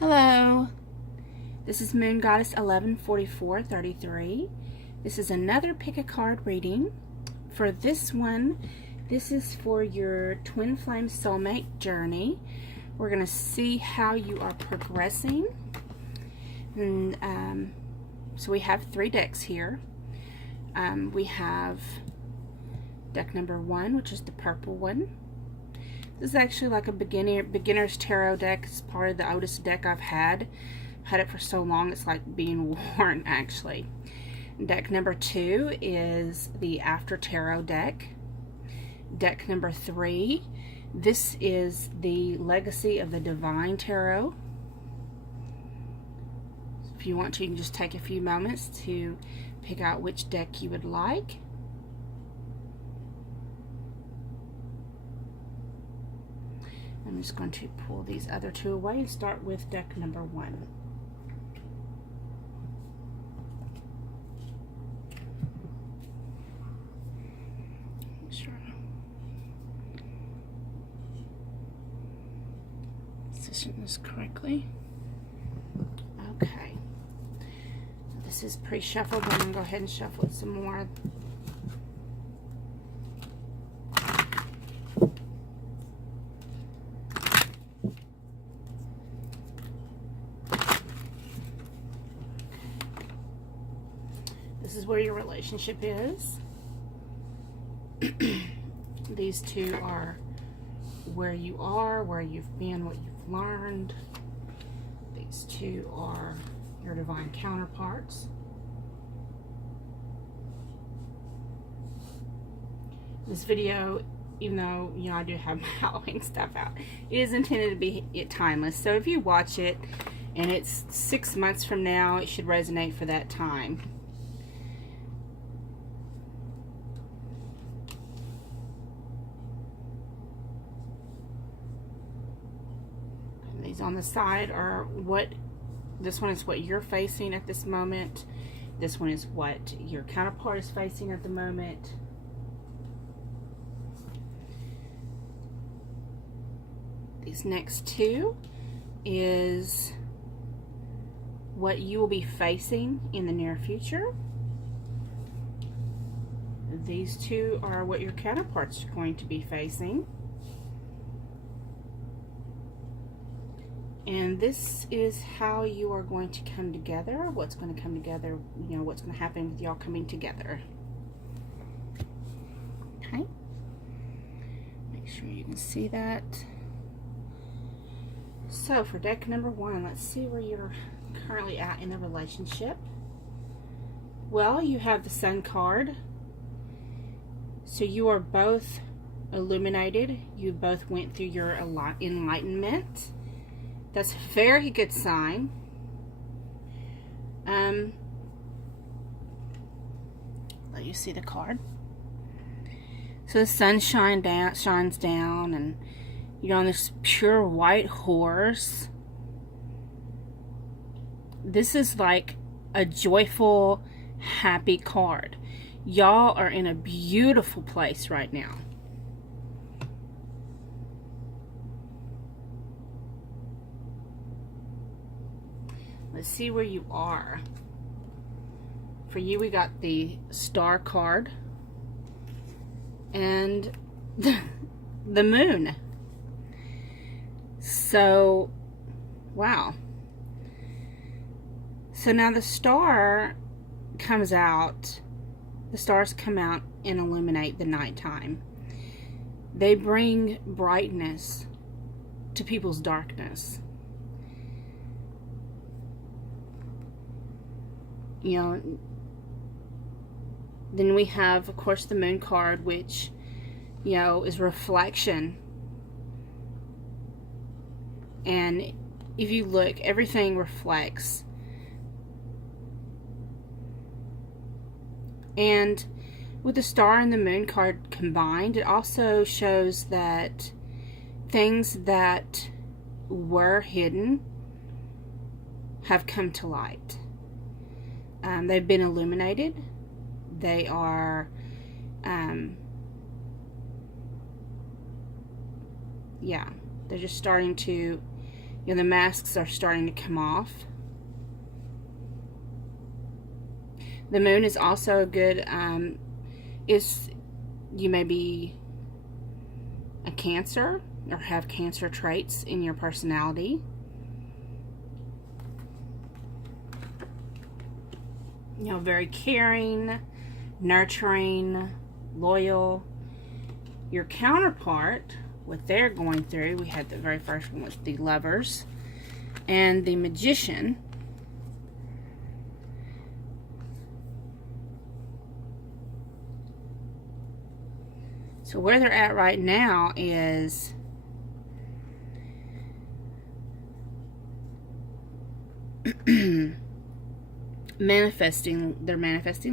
Hello, this is Moon Goddess 114433. This is another pick a card reading. For this one, this is for your twin flame soulmate journey. We're going to see how you are progressing. And so we have 3 decks here. We have deck number 1, which is the purple one. This is actually like a beginner's tarot deck. It's part of the oldest deck I've had. Had it for so long, it's like being worn, actually. Deck number 2 is the After Tarot deck. Deck number 3, this is the Legacy of the Divine Tarot. If you want to, you can just take a few moments to pick out which deck you would like. I'm just going to pull these other 2 away and start with deck number 1. Make sure I position this correctly. Okay. This is pre-shuffled, but I'm going to go ahead and shuffle it some more. This is where your relationship is. These 2 are where you are, where you've been, what you've learned. These 2 are your divine counterparts. This video, even though I do have my Halloween stuff out, it is intended to be timeless. So if you watch it and it's 6 months from now, it should resonate for that time. These on the side are this one is what you're facing at this moment. This one is what your counterpart is facing at the moment. These next 2 is what you will be facing in the near future. These 2 are what your counterparts are going to be facing. And this is how you are going to come together, what's going to come together, what's going to happen with y'all coming together. Okay. Make sure you can see that. So for deck number 1, let's see where you're currently at in the relationship. Well, you have the Sun card. So you are both illuminated. You both went through your enlightenment. That's a very good sign. Let you see the card. So the sun shines down, and you're on this pure white horse. This is like a joyful, happy card. Y'all are in a beautiful place right now. Let's see where you are. For you, we got the Star card and the Moon. So, wow. So now the star comes out. The stars come out and illuminate the nighttime. They bring brightness to people's darkness. Then we have, of course, the Moon card, which, is reflection. And if you look, everything reflects. And with the Star and the Moon card combined, it also shows that things that were hidden have come to light. They've been illuminated. They are yeah, they're just starting to, You know, the masks are starting to come off. The moon is also a good, you may be a Cancer or have Cancer traits in your personality. You know, very caring, nurturing, loyal. Your counterpart, what they're going through, we had the very first one was the Lovers and the Magician. So where they're at right now is they're manifesting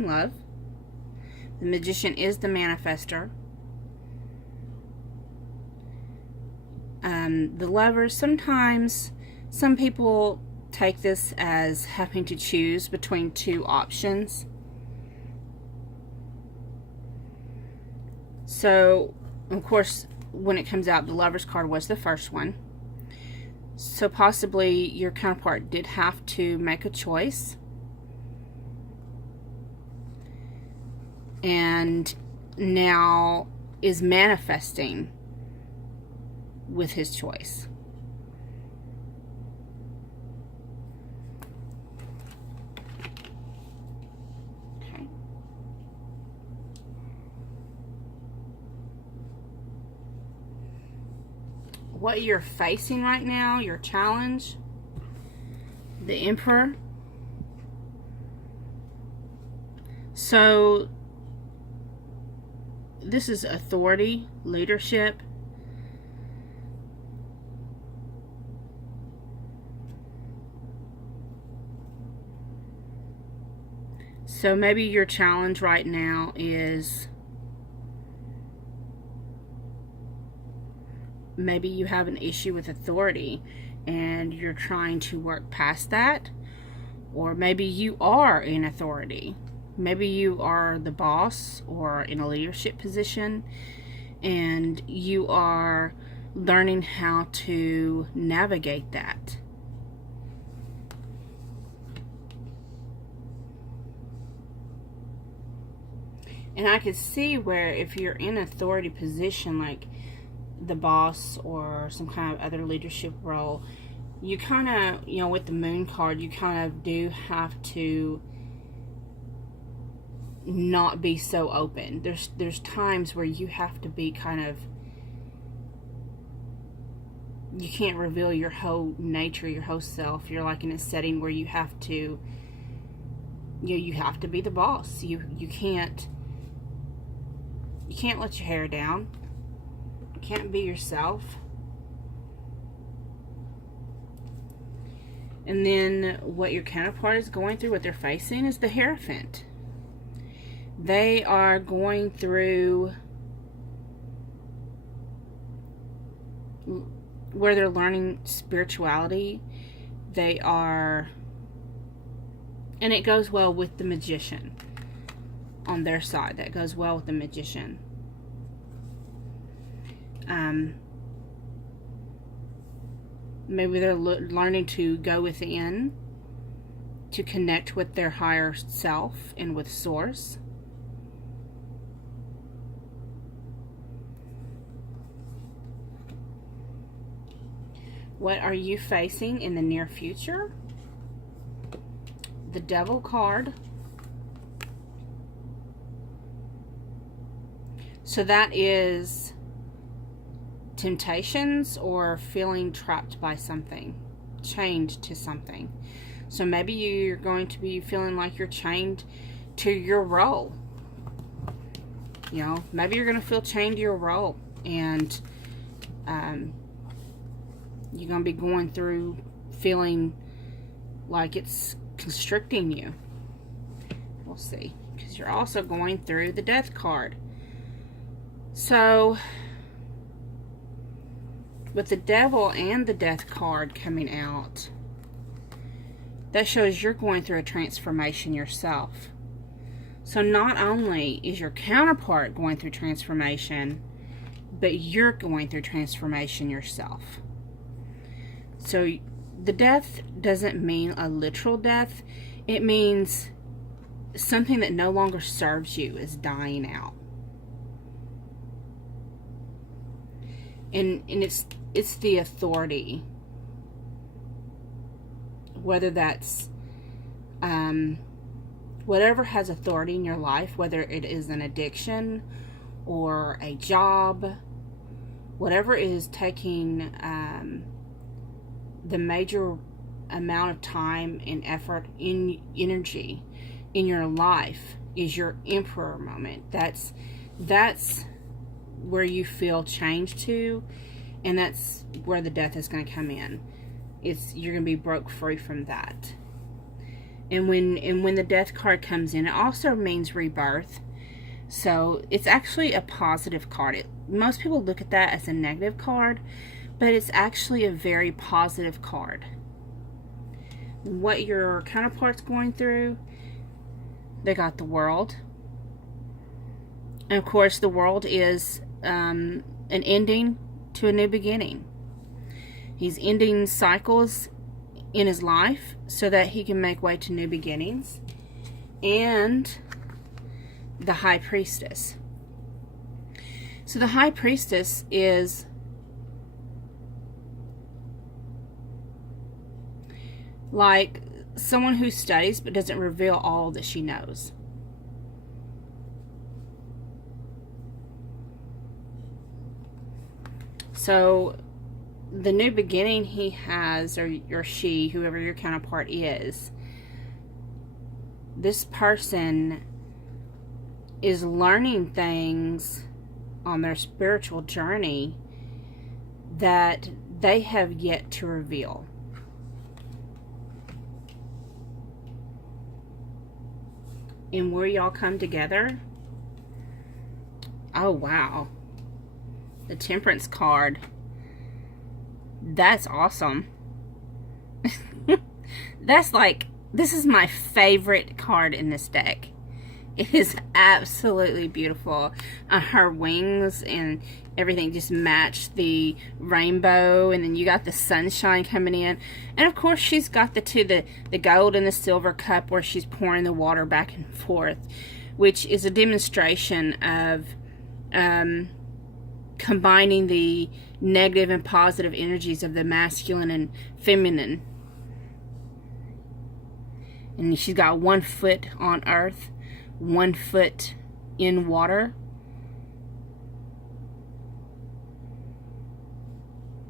love. The Magician is the manifester. The Lovers, sometimes some people take this as having to choose between two options. So, of course, when it comes out, the Lovers card was the first one. So possibly your counterpart did have to make a choice. And now is manifesting with his choice. Okay. What you're facing right now, your challenge, the Emperor. So this is authority, leadership. So maybe your challenge right now is maybe you have an issue with authority and you're trying to work past that. Or maybe you are in authority. Maybe you are the boss or in a leadership position and you are learning how to navigate that. And I could see where if you're in an authority position like the boss or some kind of other leadership role, you kind of, you know, with the Moon card, you kind of do have to not be so open. There's times where you have to be kind of, you can't reveal your whole nature, your whole self. You're like in a setting where you have to, you have to be the boss. You can't let your hair down. You can't be yourself. And then what your counterpart is going through, what they're facing, is the Hierophant. They are going through where they're learning spirituality. They are, and it goes well with the Magician on their side. That goes well with the Magician. Maybe they're learning to go within, to connect with their higher self and with Source. What are you facing in the near future? The Devil card. So that is temptations or feeling trapped by something, chained to something. So maybe you're going to be feeling like you're chained to your role. You know, maybe you're going to feel chained to your role, and you're going to be going through feeling like it's constricting you. We'll see, because you're also going through the Death card. So with the Devil and the Death card coming out, that shows you're going through a transformation yourself. So not only is your counterpart going through transformation, but you're going through transformation yourself. So the death doesn't mean a literal death. It means something that no longer serves you is dying out. And it's the authority. Whether that's whatever has authority in your life, whether it is an addiction or a job, whatever is taking the major amount of time and effort in energy in your life is your emperor moment. That's where you feel changed to, and that's where the death is going to come in. You're going to be broke free from that. And when the death card comes in, it also means rebirth. So it's actually a positive card. Most people look at that as a negative card, but it's actually a very positive card. What your counterpart's going through, they got the World. And of course, the World is an ending to a new beginning. He's ending cycles in his life so that he can make way to new beginnings. And the High Priestess. So the High Priestess is like someone who studies but doesn't reveal all that she knows. So the new beginning he has, or she, whoever your counterpart is, this person is learning things on their spiritual journey that they have yet to reveal. And where y'all come together, oh wow, the Temperance card. That's awesome. That's like, this is my favorite card in this deck. It is absolutely beautiful. Her wings and everything just match the rainbow, and then you got the sunshine coming in. And of course she's got the gold and the silver cup where she's pouring the water back and forth, which is a demonstration of combining the negative and positive energies of the masculine and feminine. And she's got 1 foot on earth, 1 foot in water.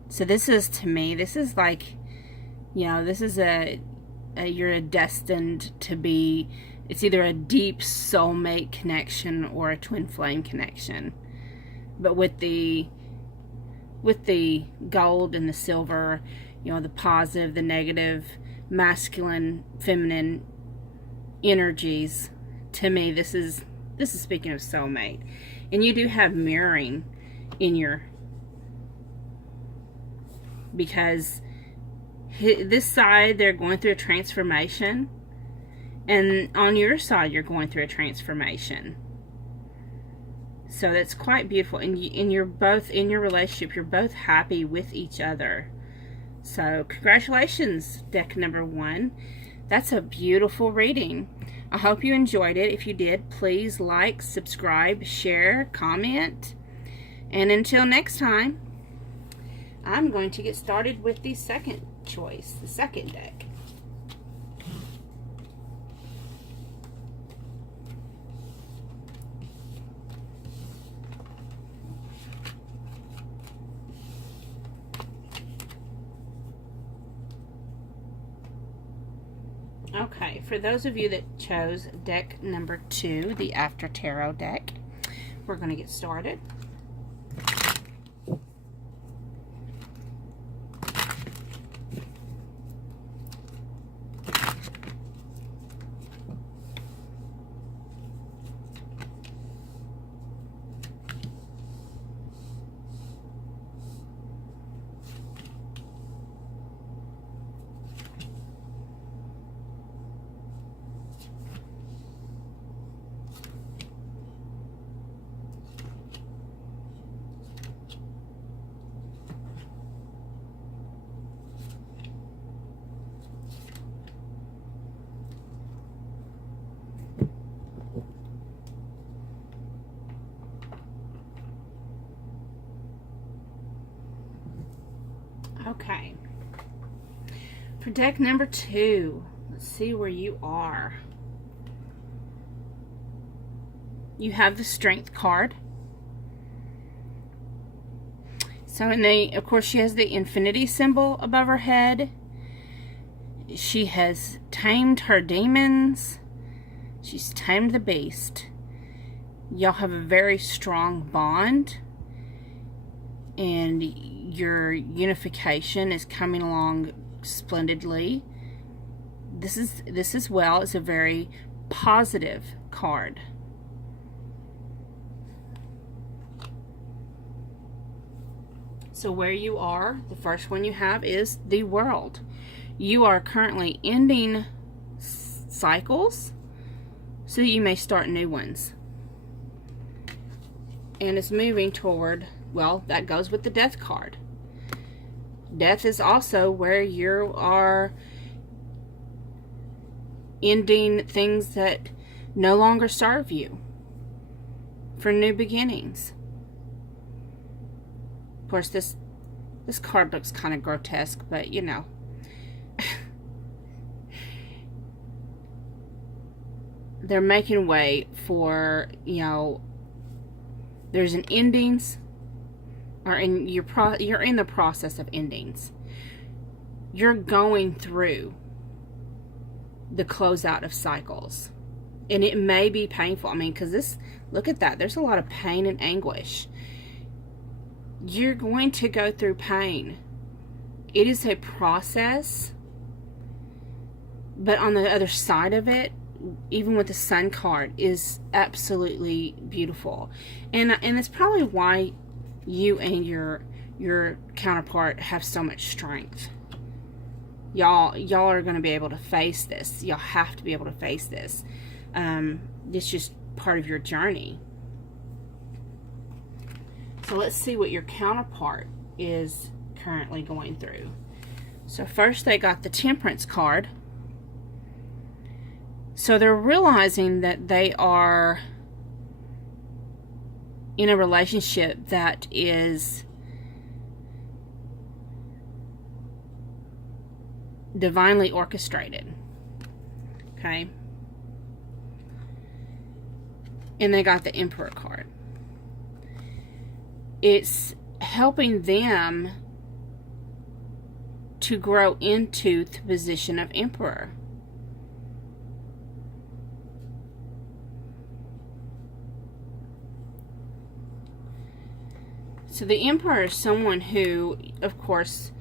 So this is, to me, this is like, you know, this is you're destined to be, it's either a deep soulmate connection or a twin flame connection. But with the gold and the silver, you know, the positive, the negative, masculine, feminine energies, to me, this is speaking of soulmate. And you do have mirroring in your, because this side, they're going through a transformation, and on your side, you're going through a transformation. So that's quite beautiful. And you're both, in your relationship, you're both happy with each other. So congratulations, deck number 1. That's a beautiful reading. I hope you enjoyed it. If you did, please like, subscribe, share, comment. And until next time, I'm going to get started with the second choice, the second deck. Okay, for those of you that chose deck number 2, the After Tarot deck, we're going to get started. Okay. For deck number 2, let's see where you are. You have the Strength card. So, of course, she has the infinity symbol above her head. She has tamed her demons. She's tamed the beast. Y'all have a very strong bond. And your unification is coming along splendidly. This as well is a very positive card. So where you are, the first one you have is the World. You are currently ending cycles so that you may start new ones. And it's moving toward, well, that goes with the Death card. Death is also where you are ending things that no longer serve you for new beginnings. Of course, this card looks kind of grotesque, but you know. They're making way for, you know, there's an endings, or you're in the process of endings. You're going through the closeout of cycles. And it may be painful. I mean, because look at that. There's a lot of pain and anguish. You're going to go through pain. It is a process. But on the other side of it, even with the Sun card, is absolutely beautiful. And that's probably why you and your counterpart have so much strength. Y'all are going to be able to face this. Y'all have to be able to face this. It's just part of your journey. So let's see what your counterpart is currently going through. So first they got the Temperance card. So they're realizing that they are in a relationship that is divinely orchestrated. Okay? And they got the Emperor card. It's helping them to grow into the position of Emperor. So the Emperor is someone who, of course,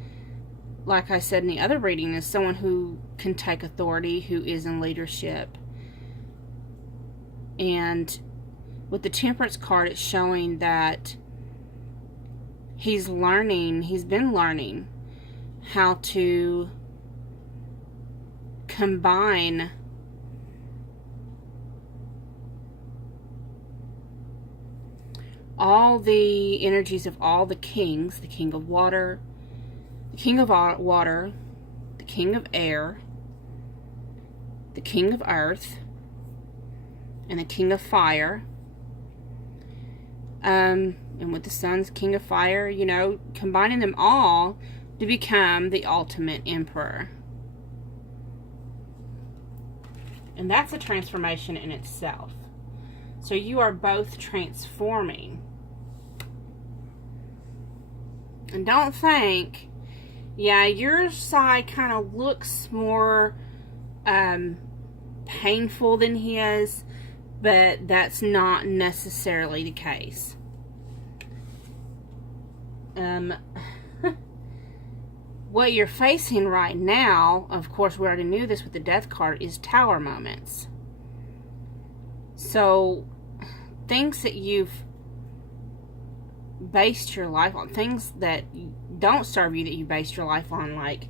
like I said in the other reading, is someone who can take authority, who is in leadership. And with the Temperance card, it's showing that he's been learning how to combine all the energies of all the kings, the King of Water, the King of Water, the King of Air, the King of Earth, and the King of Fire. And with the Sun's King of Fire, you know, combining them all to become the ultimate Emperor. And that's a transformation in itself. So you are both transforming. And don't think, yeah, your side kind of looks more painful than his, but that's not necessarily the case. What you're facing right now, of course, we already knew this with the Death card, is Tower moments. So, things that you've based your life on, things that don't serve you that you based your life on, like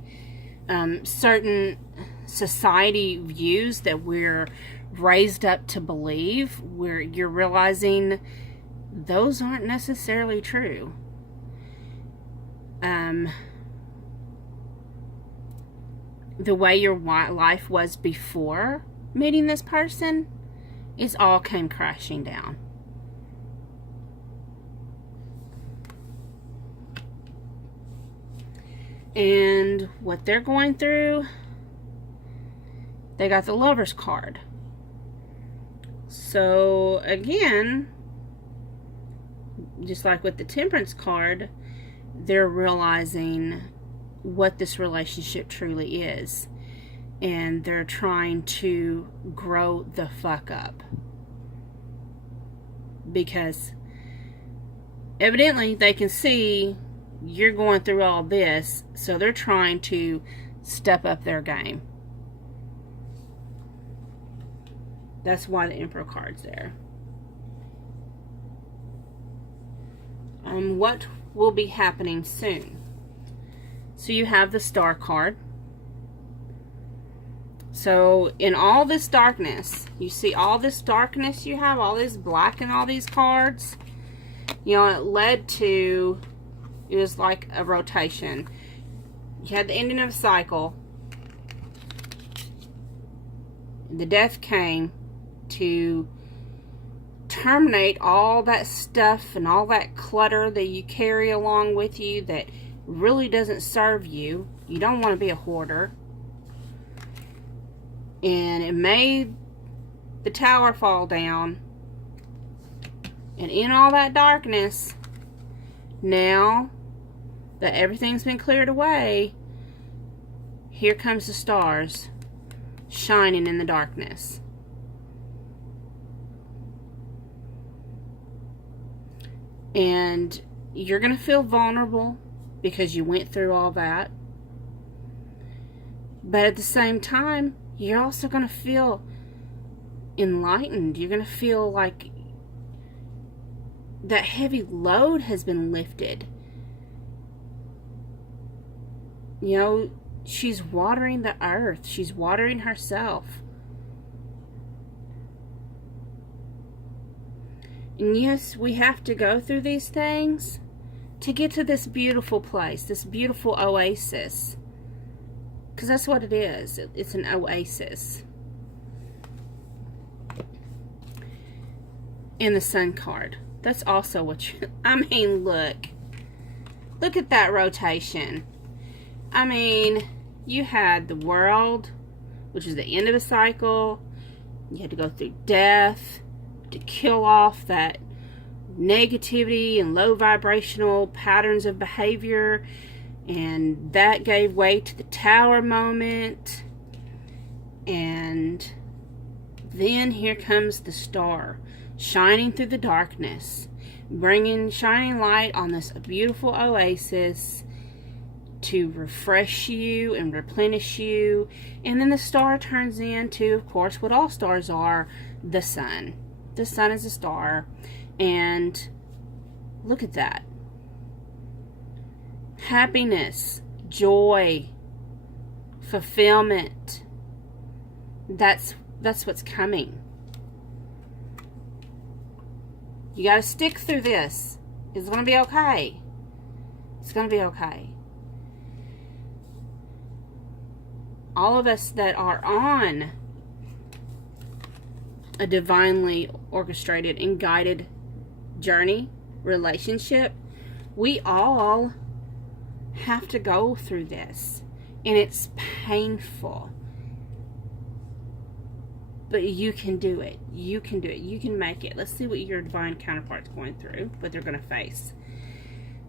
certain society views that we're raised up to believe, where you're realizing those aren't necessarily true. The way your life was before meeting this person, it all came crashing down. And what they're going through, they got the Lover's card. So again, just like with the Temperance card, they're realizing what this relationship truly is. And they're trying to grow the fuck up. Because evidently they can see you're going through all this, so they're trying to step up their game. That's why the Emperor card's there. What will be happening soon? So you have the Star card. So in all this darkness, you see all this darkness you have, all this black in all these cards, you know, it led to, it was like a rotation. You had the ending of a cycle. The death came to terminate all that stuff and all that clutter that you carry along with you that really doesn't serve you. You don't want to be a hoarder. And it made the tower fall down. And in all that darkness, now that everything's been cleared away, here comes the stars shining in the darkness. And you're going to feel vulnerable because you went through all that. But at the same time, you're also going to feel enlightened. You're going to feel like that heavy load has been lifted. You know, she's watering the earth. She's watering herself. And yes, we have to go through these things to get to this beautiful place, this beautiful oasis. Because that's what it is. It's an oasis. And the Sun card. That's also what you... I mean, look. Look at that rotation. I mean, you had the World, which is the end of a cycle. You had to go through death to kill off that negativity and low vibrational patterns of behavior. And that gave way to the Tower moment. And then here comes the Star, shining through the darkness, bringing shining light on this beautiful oasis to refresh you and replenish you. And then the Star turns into, of course, what all stars are, the Sun. The Sun is a star. And look at that. Happiness, joy, fulfillment. That's what's coming. You got to stick through this. It's going to be okay. It's going to be okay. All of us that are on a divinely orchestrated and guided journey, relationship, we all have to go through this. And it's painful. But you can do it. You can do it. You can make it. Let's see what your divine counterpart's going through, what they're going to face.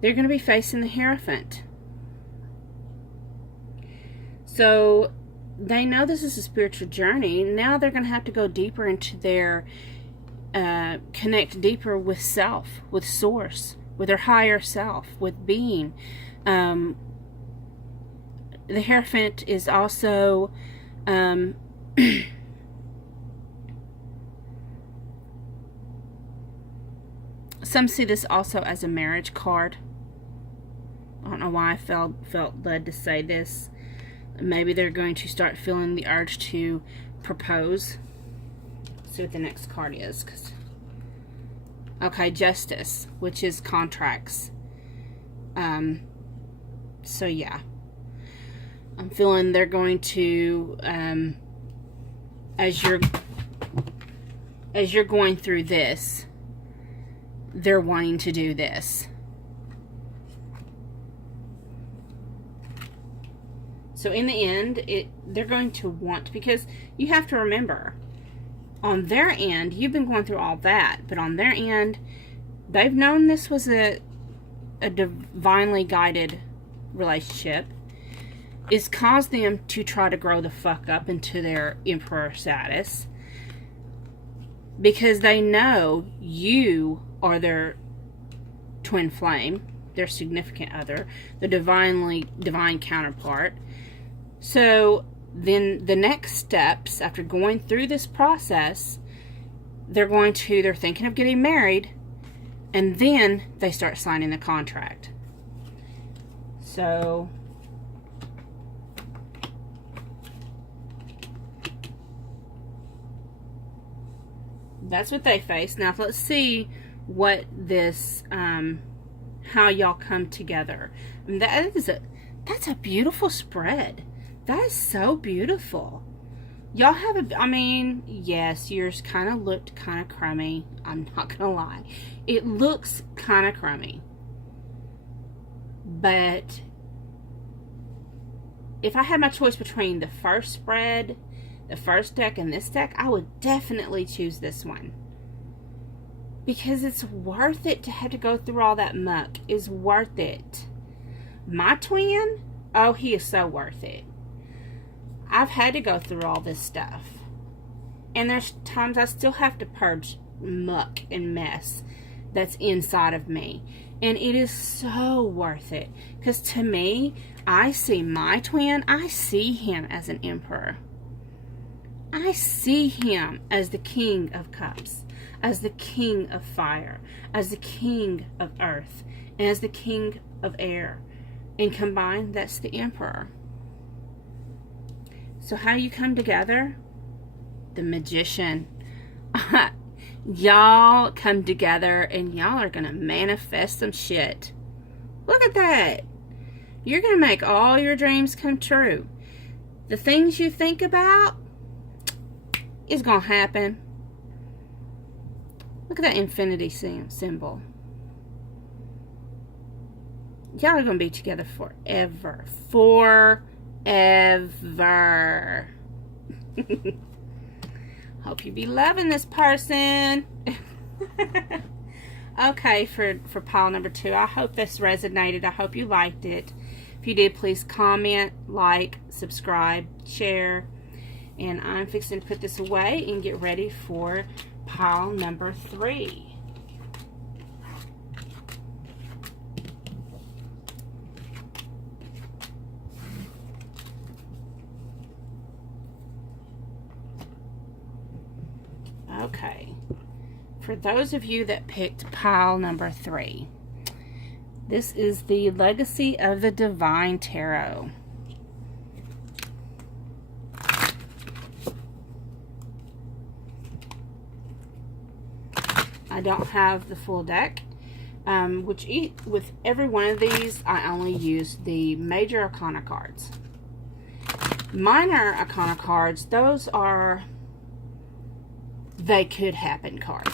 They're going to be facing the Hierophant. So they know this is a spiritual journey. Now they're going to have to go deeper into their, connect deeper with self, with source, with their higher self, with being. The Hierophant is also, some see this also as a marriage card. I don't know why I felt led to say this. Maybe they're going to start feeling the urge to propose. Let's see what the next card is. Okay, Justice, which is contracts. So yeah. I'm feeling they're going to, as you're going through this, they're wanting to do this. So in the end, they're going to want, because you have to remember, on their end, you've been going through all that, but on their end, they've known this was a divinely guided relationship. It's caused them to try to grow the fuck up into their emperor status, because they know you are their twin flame, their significant other, the divine counterpart. So then the next steps after going through this process, they're thinking of getting married, and then they start signing the contract. So that's what they face. Now let's see what this how y'all come together. I mean, that's a beautiful spread. That is so beautiful. Y'all have I mean, yes, yours kind of looked kind of crummy. I'm not gonna lie. It looks kind of crummy. But if I had my choice between the first spread, the first deck, and this deck, I would definitely choose this one. Because it's worth it to have to go through all that muck. It's worth it. My twin, oh, he is so worth it. I've had to go through all this stuff. And there's times I still have to purge muck and mess that's inside of me. And it is so worth it. Because to me, I see my twin, I see him as an emperor. I see him as the King of Cups, as the King of Fire, as the King of Earth, and as the King of Air. And combined, that's the Emperor. So how you come together? The Magician. Y'all come together and y'all are going to manifest some shit. Look at that. You're going to make all your dreams come true. The things you think about is going to happen. Look at that infinity symbol. Y'all are going to be together forever. Forever. Hope you be loving this person. Okay, for pile number 2, I hope this resonated. I hope you liked it. If you did, please comment, like, subscribe, share. And I'm fixing to put this away and get ready for pile number 3. Okay, for those of you that picked pile number 3, this is the Legacy of the Divine Tarot. I don't have the full deck, with every one of these, I only use the Major Arcana cards. Minor Arcana cards, those are they could happen cards.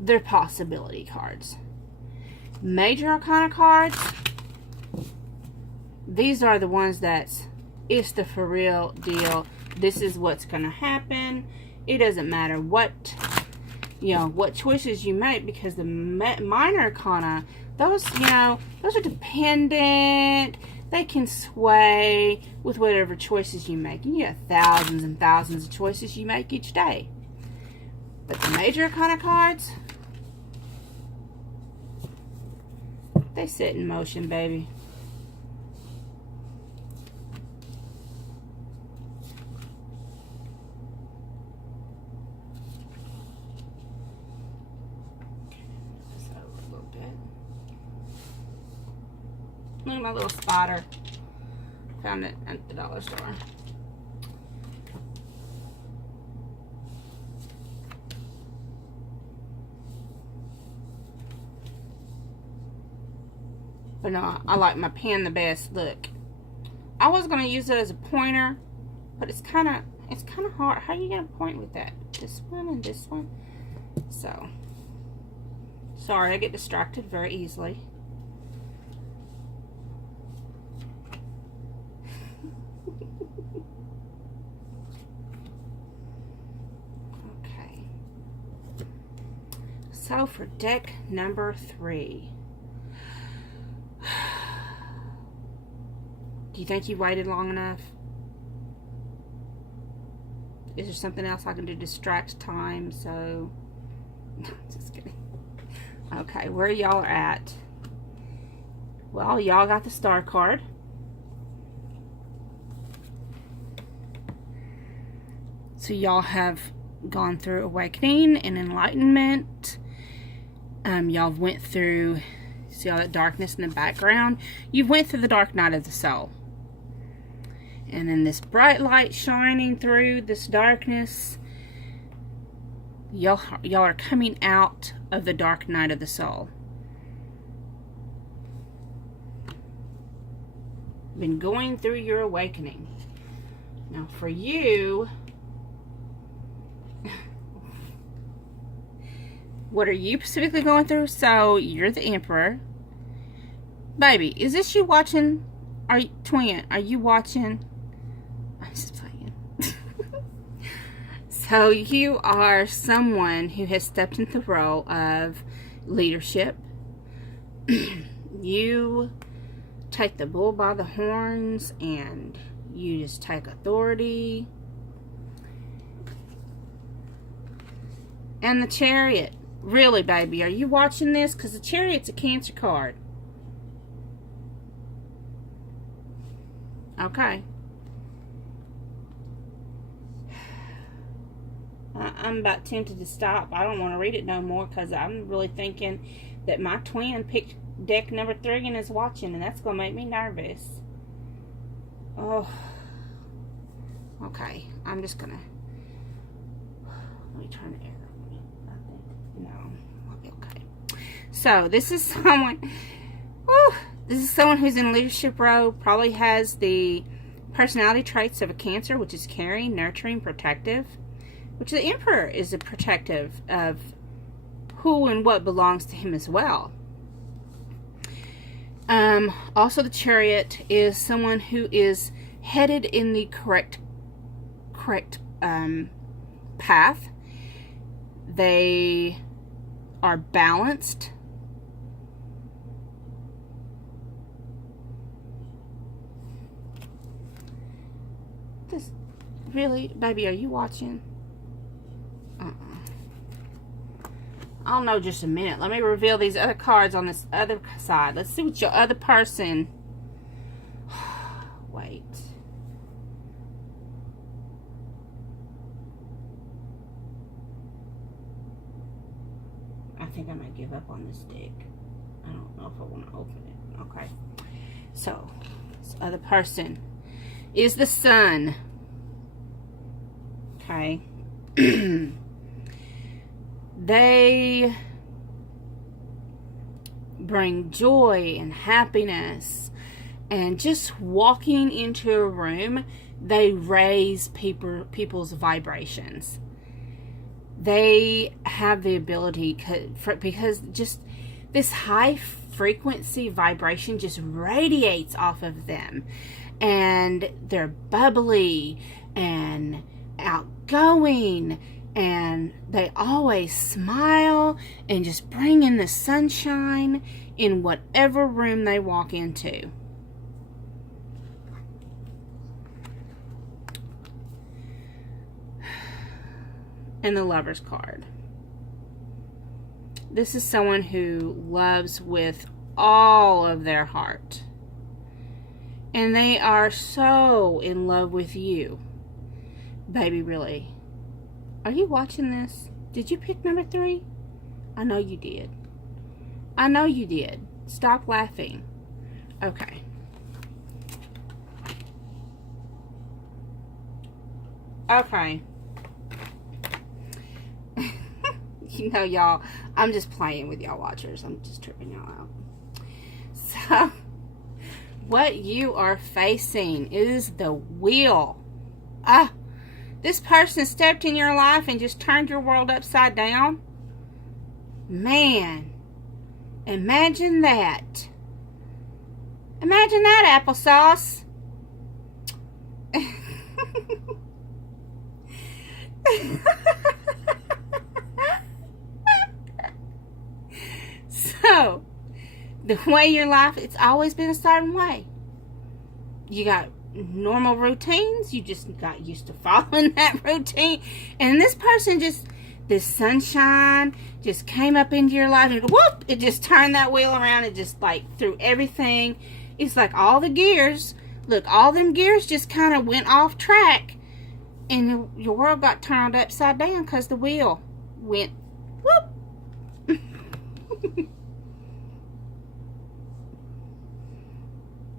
They're possibility cards. Major Arcana cards, these are the ones it's the for real deal. This is what's going to happen. It doesn't matter what choices you make, because the minor arcana, those are dependent. They can sway with whatever choices you make. And you have thousands and thousands of choices you make each day. But the major arcana cards, they sit in motion, baby. Look at my little spotter. Found it at the dollar store. But no, I like my pen the best. Look, I was gonna use it as a pointer, but it's kind of hard. How are you gonna point with that? This one and this one. So sorry, I get distracted very easily. go for deck number 3. Do you think you waited long enough? Is there something else I can do to distract time? So, just kidding. Okay, where y'all are at? Well, y'all got the star card. So y'all have gone through awakening and enlightenment. Y'all went through, see all that darkness in the background? You went through the dark night of the soul. And then this bright light shining through this darkness. Y'all are coming out of the dark night of the soul. Been going through your awakening. Now for you, what are you specifically going through? So you're the Emperor. Baby, is this you watching? Twin, are you watching? I'm just playing. So you are someone who has stepped into the role of leadership. You take the bull by the horns and you just take authority. And the Chariot. Really, baby, are you watching this? Because the Chariot's a Cancer card. Okay. I'm about tempted to stop. I don't want to read it no more because I'm really thinking that my twin picked deck number 3 and is watching, and that's going to make me nervous. Oh. Okay. I'm just going to... Let me turn the air on. I think... No. I'll be okay. So, this is someone... Whew, this is someone who's in a leadership role, probably has the personality traits of a Cancer, which is caring, nurturing, protective. Which the Emperor is a protective of who and what belongs to him as well. Also, the Chariot is someone who is headed in the correct path. They are balanced. This really, baby, are you watching? I'll know just a minute. Let me reveal these other cards on this other side. Let's see what your other person... Wait. I think I might give up on this deck. I don't know if I want to open it. Okay. So, this other person is the Sun. Okay. They bring joy and happiness, and just walking into a room, they raise people's vibrations. They have the ability, because just this high frequency vibration just radiates off of them, and they're bubbly and outgoing, and they always smile and just bring in the sunshine in whatever room they walk into. And the Lover's card. This is someone who loves with all of their heart. And they are so in love with you. Baby, really. Are you watching this? Did you pick number 3? I know you did. I know you did. Stop laughing. Okay. Okay. You know, y'all, I'm just playing with y'all watchers. I'm just tripping y'all out. So, what you are facing is the Wheel. This person stepped in your life and just turned your world upside down. Man, imagine that. Imagine that, applesauce. the way your life, it's always been a certain way. You got normal routines. You just got used to following that routine. And this person just, this sunshine just came up into your life and whoop, it just turned that wheel around. It just like threw everything. It's like all the gears, look, all them gears just kind of went off track. And your world got turned upside down because the wheel went whoop.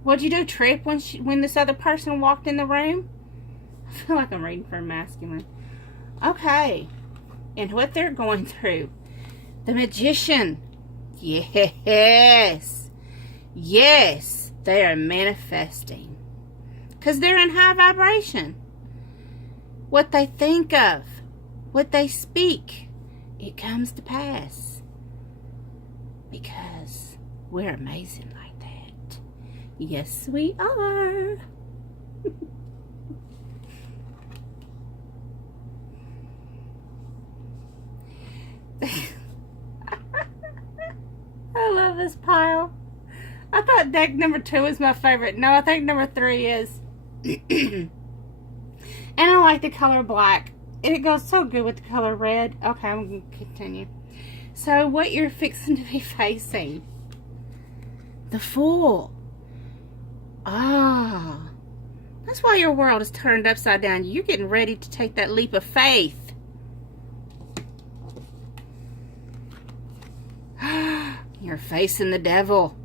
What'd you do, Trip, when this other person walked in the room? I feel like I'm reading for masculine. Okay. And what they're going through. The magician. Yes. Yes. They are manifesting. Because they're in high vibration. What they think of, what they speak, it comes to pass. Because we're amazing like that. Yes, we are. I love this pile. I thought deck number 2 was my favorite. No, I think number 3 is. And I like the color black. It goes so good with the color red. Okay, I'm going to continue. So, what you're fixing to be facing. The Fool. Ah. That's why your world is turned upside down. You're getting ready to take that leap of faith. You're facing the devil.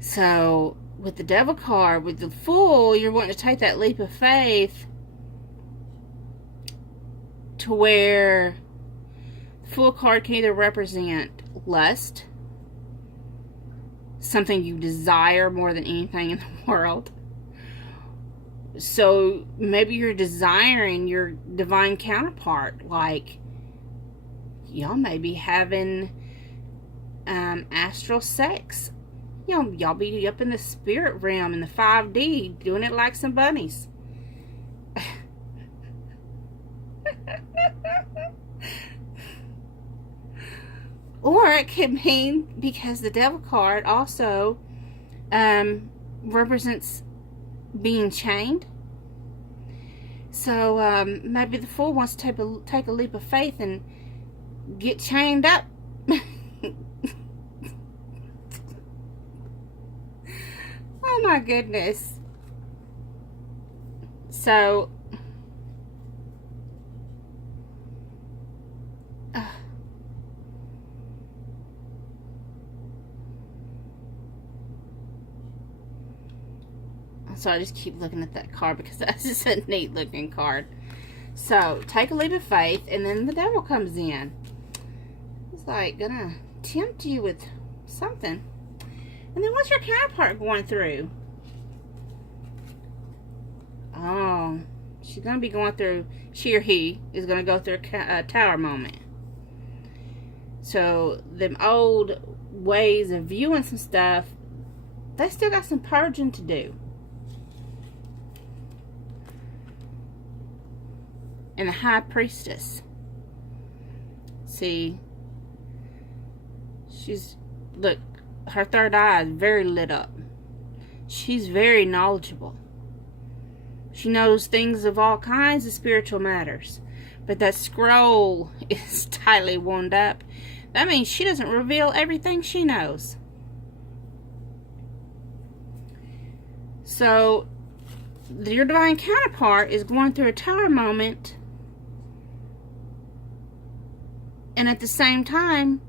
So, with the devil card, with the Fool, you're wanting to take that leap of faith to where the Fool card can either represent lust, something you desire more than anything in the world. So, maybe you're desiring your divine counterpart, like y'all may be having astral sex. You know, y'all be up in the spirit realm, in the 5D, doing it like some bunnies. Or it could mean, because the devil card also represents being chained. So maybe the Fool wants to take a leap of faith and get chained up. Oh my goodness. So so I just keep looking at that card because that's just a neat looking card. So take a leap of faith, and then the devil comes in. It's like gonna tempt you with something. And then what's your counterpart going through? Oh, she's going to be going through, she or he is going to go through a tower moment. So, them old ways of viewing some stuff, they still got some purging to do. And the High Priestess. See, she's, look, her third eye is very lit up. She's very knowledgeable. She knows things of all kinds of spiritual matters. But that scroll is tightly wound up. That means she doesn't reveal everything she knows. So, your divine counterpart is going through a tower moment. And at the same time,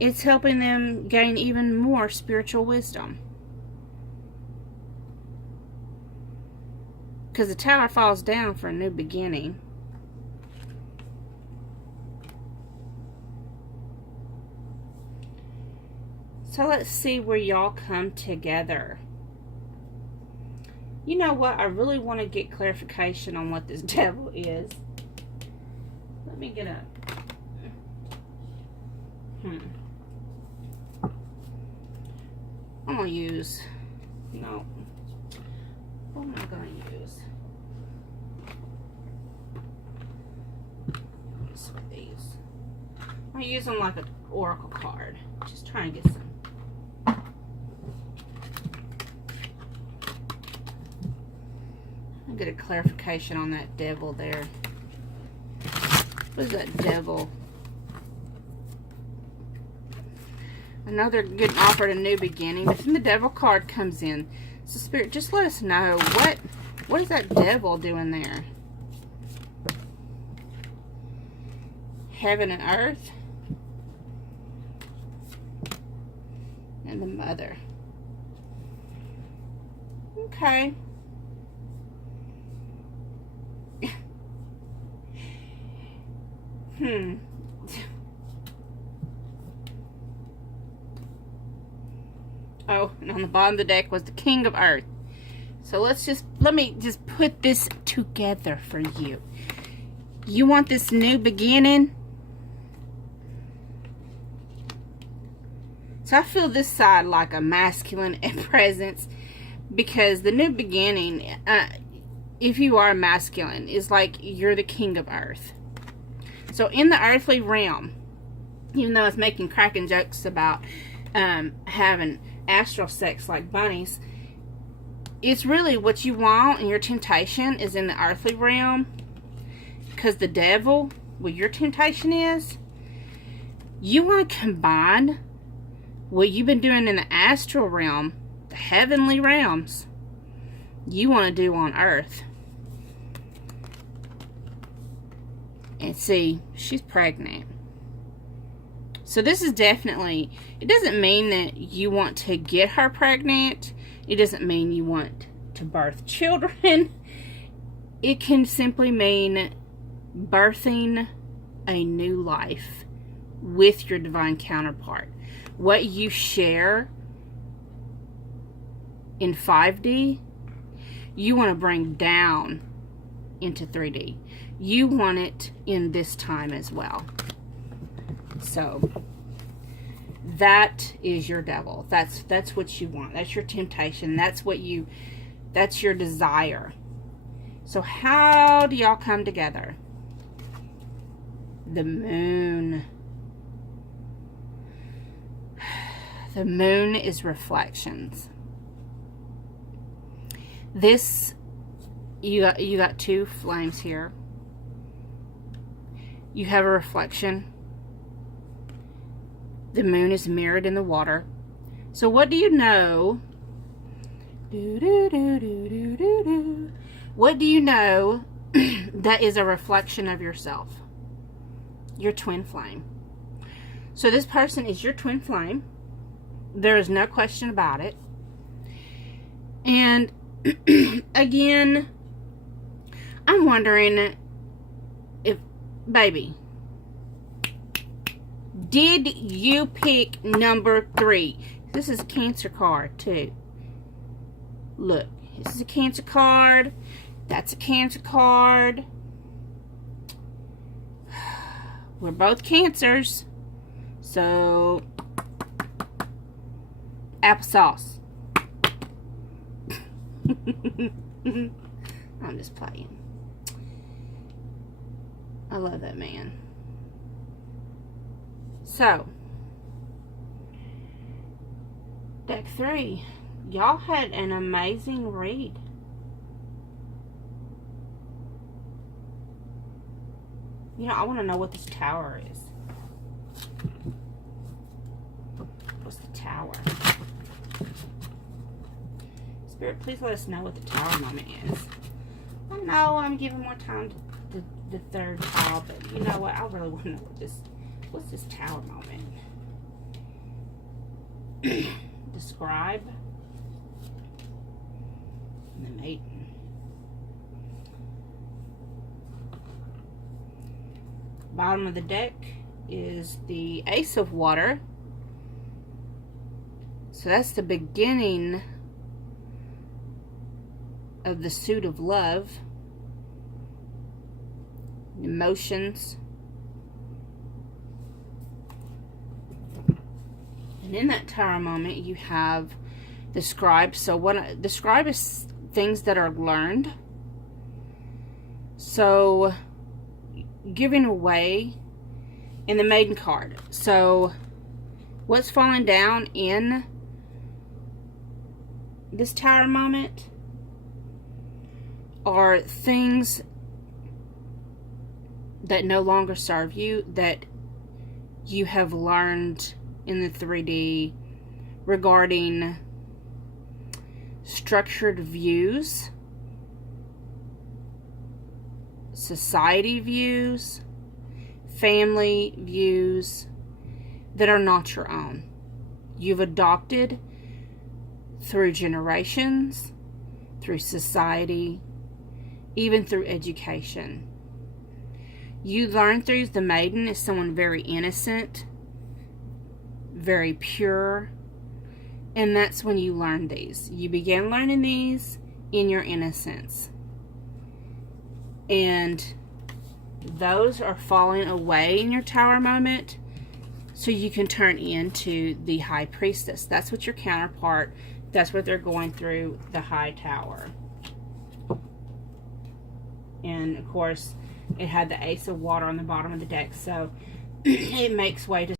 it's helping them gain even more spiritual wisdom. Because the tower falls down for a new beginning. So let's see where y'all come together. You know what? I really want to get clarification on what this devil is. Let me get up. I'm going to use, no, what am I going to use? Some of these. use them like an oracle card. Just trying to get some. I'll get a clarification on that devil there. What is that devil? I know they're getting offered a new beginning, but then the devil card comes in. So Spirit, just let us know what is that devil doing there? Heaven and earth. And the mother. Okay. Oh, and on the bottom of the deck was the King of Earth. So let me just put this together for you. You want this new beginning? So I feel this side like a masculine presence, because the new beginning, if you are masculine, is like you're the King of Earth. So in the earthly realm, even though it's making cracking jokes about having astral sex like bunnies, it's really what you want, and your temptation is in the earthly realm. Because the devil, what your temptation is, you want to combine what you've been doing in the astral realm, the heavenly realms, you want to do on earth. And see, she's pregnant. So this is definitely, it doesn't mean that you want to get her pregnant. It doesn't mean you want to birth children. It can simply mean birthing a new life with your divine counterpart. What you share in 5D, you want to bring down into 3D. You want it in this time as well. So that is your devil. That's what you want. That's your temptation. That's your desire. So how do y'all come together? The moon. The moon is reflections. This, you got two flames here. You have a reflection. The moon is mirrored in the water. So what do you know? What do you know that is a reflection of yourself? Your twin flame. So this person is your twin flame. There is no question about it. And again, I'm wondering if, baby, did you pick number 3? This is a Cancer card too. Look, this is a Cancer card. That's a Cancer card. We're both Cancers. So, applesauce. I'm just playing. I love that man. So, deck 3. Y'all had an amazing read. You know, I want to know what this tower is. What's the tower? Spirit, please let us know what the tower moment is. I know I'm giving more time to the third pile, but you know what? I really want to know what's this tower moment. Describe. And the maiden. Bottom of the deck is the Ace of Water. So that's the beginning of the suit of love. Emotions. And in that tower moment, you have the scribe. So the scribe is things that are learned. So giving away and the Maiden card. So what's falling down in this Tower moment are things that no longer serve you, that you have learned in the 3D regarding structured views, society views, family views that are not your own. You've adopted through generations, through society, even through education. You learn through the Maiden as someone very innocent, very pure, and that's when you learn these. You began learning these in your innocence. And those are falling away in your Tower moment, so you can turn into the High Priestess. That's what your counterpart, that's what they're going through the High Tower. And of course, it had the Ace of Water on the bottom of the deck, so it makes way to